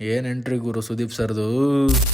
ಏನ್ ಎಂಟ್ರಿ ಗುರು ಸುದೀಪ್ ಸರ್ದು.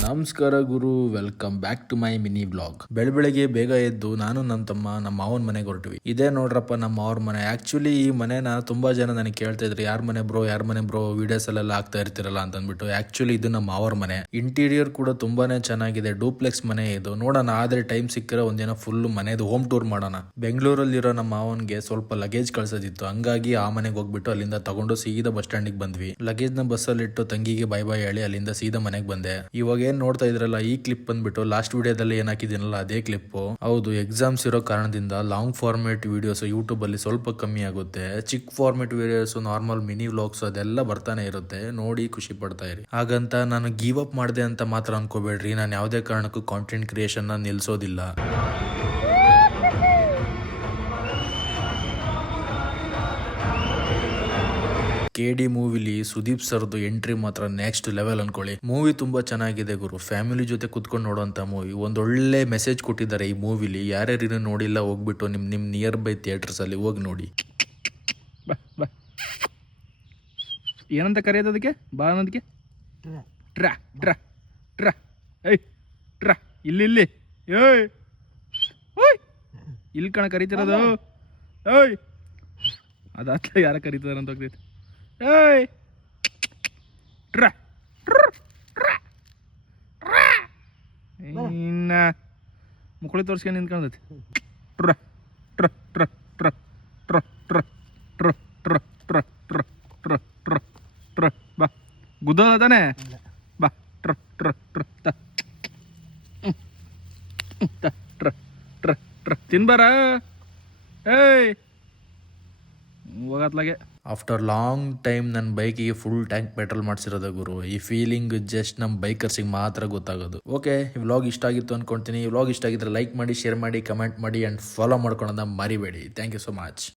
ನಮಸ್ಕಾರ ಗುರು, welcome back to my mini blog. ಬೆಳಗ್ಗೆ ಬೇಗ ಎದ್ದು ನಾನು ನನ್ನ ತಮ್ಮ ನಮ್ಮ ಮಾವನ ಮನೆಗೆ ಹೊರಟ್ವಿ. ಇದೇ ನೋಡ್ರಪ್ಪ ನಮ್ಮ ಅವ್ರ ಮನೆ. ಆಕ್ಚುಲಿ ಈ ಮನೆನ ತುಂಬಾ ಜನ ನನಗೆ ಕೇಳ್ತಾ ಇದ್ರು, ಯಾರ ಮನೆ ಬ್ರೋ ವಿಡಿಯೋಸ್ ಅಲ್ಲೆಲ್ಲ ಆಗ್ತಾ ಇರ್ತಿರಲ್ಲ ಅಂತ ಅಂದ್ಬಿಟ್ಟು. ಆಕ್ಚುಲಿ ಇದು ನಮ್ಮ ಅವ್ರ ಮನೆ. ಇಂಟೀರಿಯರ್ ಕೂಡ ತುಂಬಾನೇ ಚೆನ್ನಾಗಿದೆ. ಡೂಪ್ಲೆಕ್ಸ್ ಮನೆ ಇದು. ನೋಡೋಣ ಆದ್ರೆ ಟೈಮ್ ಸಿಕ್ಕಿರೋ ಒಂದಿನ ಫುಲ್ ಮನೆದು ಹೋಮ್ ಟೂರ್ ಮಾಡೋಣ. ಬೆಂಗಳೂರಲ್ಲಿರೋ ನಮ್ಮ ಮಾವನ್ಗೆ ಸ್ವಲ್ಪ ಲಗೇಜ್ ಕಳ್ಸೋದಿತ್ತು, ಹಂಗಾಗಿ ಆ ಮನೆಗೆ ಹೋಗ್ಬಿಟ್ಟು ಅಲ್ಲಿಂದ ತಗೊಂಡು ಸೀದಾ ಬಸ್ ಸ್ಟ್ಯಾಂಡಿಗೆ ಬಂದ್ವಿ. ಲಗೇಜ್ ನ ಬಸ್ಸಲ್ಲಿ ಇಟ್ಟು ತಂಗಿಗೆ ಬೈ ಬೈ ಹೇಳಿ ಅಲ್ಲಿಂದ ಸೀದಾ ಮನೆಗೆ ಬಂದೆ. ಇವಾಗ ಏನ್ ನೋಡ್ತಾ ಇದ್ರಲ್ಲ ಈ ಕ್ಲಿಪ್ ಬಂದ್ಬಿಟ್ಟು ಲಾಸ್ಟ್ ವಿಡಿಯೋದಲ್ಲಿ ಏನ್ ಹಾಕಿದ್ದೀನಲ್ಲ ಅದೇ ಕ್ಲಿಪ್. ಹೌದು, ಎಕ್ಸಾಮ್ಸ್ ಇರೋ ಕಾರಣದಿಂದ ಲಾಂಗ್ ಫಾರ್ಮೇಟ್ ವಿಡಿಯೋಸ್ ಯೂಟ್ಯೂಬ್ ಅಲ್ಲಿ ಸ್ವಲ್ಪ ಕಮ್ಮಿ ಆಗುತ್ತೆ. ಚಿಕ್ format videos, normal mini vlogs ಅದೆಲ್ಲ ಬರ್ತಾನೆ ಇರುತ್ತೆ. ನೋಡಿ ಖುಷಿ ಪಡ್ತಾ ಇರಿ. ಹಾಗಂತ ನಾನು ಗಿವ್ ಅಪ್ ಮಾಡಿದೆ ಅಂತ ಮಾತ್ರ ಅನ್ಕೋಬೇಡ್ರಿ. ನಾನು ಯಾವುದೇ ಕಾರಣಕ್ಕೂ ಕಾಂಟೆಂಟ್ ಕ್ರಿಯೇಷನ್ ನ ನಿಲ್ಸೋದಿಲ್ಲ. KD ಮೂವಿಲಿ ಸುದೀಪ್ ಸರ್ದು ಎಂಟ್ರಿ ಮಾತ್ರ ನೆಕ್ಸ್ಟ್ ಲೆವೆಲ್ ಅನ್ಕೊಳ್ಳಿ. ಮೂವಿ ತುಂಬಾ ಚೆನ್ನಾಗಿದೆ ಗುರು. ಫ್ಯಾಮಿಲಿ ಜೊತೆ ಕುತ್ಕೊಂಡು ನೋಡುವಂತ ಮೂವಿ. ಒಂದೊಳ್ಳೆ ಮೆಸೇಜ್ ಕೊಟ್ಟಿದ್ದಾರೆ ಈ ಮೂವಿಲಿ. ಯಾರ್ಯಾರು ನೋಡಿಲ್ಲ ಹೋಗ್ಬಿಟ್ಟು ನಿಮ್ ನಿಯರ್ ಬೈ ಥಿಯೇಟರ್ಸ್ ಅಲ್ಲಿ ಹೋಗಿ ನೋಡಿ. ಏನಂತ ಕರೆಯೋದು ಅದಕ್ಕೆ? ಬಾ ಅನ್ನೋದಕ್ಕೆ ಟ್ರಾ ಟ್ರಾ ಟ್ರಾ ಏಯ್ ಟ್ರಾ ಇಲ್ಲಿ ಏಯ್ ಓಯ್ ಇಲ್ಲಿ ಕಣ ಕರೀತಿರೋದು. ಏಯ್ ಅದಾತ್ಲ ಯಾರ ಕರೀತಾರ ಅಂತ ಹೋಗ್ತೈತೆ. ಏಯ್ ಟ್ರಾ ಇನ್ನ ಮುಕ್ಕಳಿ ತೋರ್ಸ್ಕೊಂಡು ನಿಂತ್ಕೊಂಡೈತಿ. ಟ್ರ ಟ್ರ ಟ್ರ ಟ್ರ ಟ್ರ ಟ್ರ ಟ್ರ ಟ್ರ ಟ್ರ ಟ್ರ ಟ್ರ ಟ್ರ ಟ್ರ ಬಾ ಗುದ್ದೋದ ತಾನೆ. ಬಾ ಟ್ರ ಟ್ರ ಟ್ರ ತ ಟ್ರ ಟ್ರ ಟ್ರ ತಿನ್ಬಾರ. ಏಯ್ ಹೋಗತ್ಲಾಗೆ. ಆಫ್ಟರ್ ಲಾಂಗ್ ಟೈಮ್ ನನ್ನ ಬೈಕಿಗೆ ಫುಲ್ ಟ್ಯಾಂಕ್ ಪೆಟ್ರೋಲ್ ಮಾಡಿಸಿರೋದು ಗುರು. ಈ ಫೀಲಿಂಗ್ ಜಸ್ಟ್ ನಮ್ಮ ಬೈಕರ್ಸಿಗೆ ಮಾತ್ರ ಗೊತ್ತಾಗೋದು. ಓಕೆ, ಈ ವ್ಲಾಗ್ ಇಷ್ಟ ಆಗಿತ್ತು ಅನ್ಕೊಂತೀನಿ. ಈ ವ್ಲಾಗ್ ಇಷ್ಟ ಆಗಿದ್ರೆ ಲೈಕ್ ಮಾಡಿ, ಶೇರ್ ಮಾಡಿ, ಕಮೆಂಟ್ ಮಾಡಿ ಅಂಡ್ ಫಾಲೋ ಮಾಡ್ಕೊಳ್ಳೋದನ್ನ ಮರಿಬೇಡಿ. Thank you so much.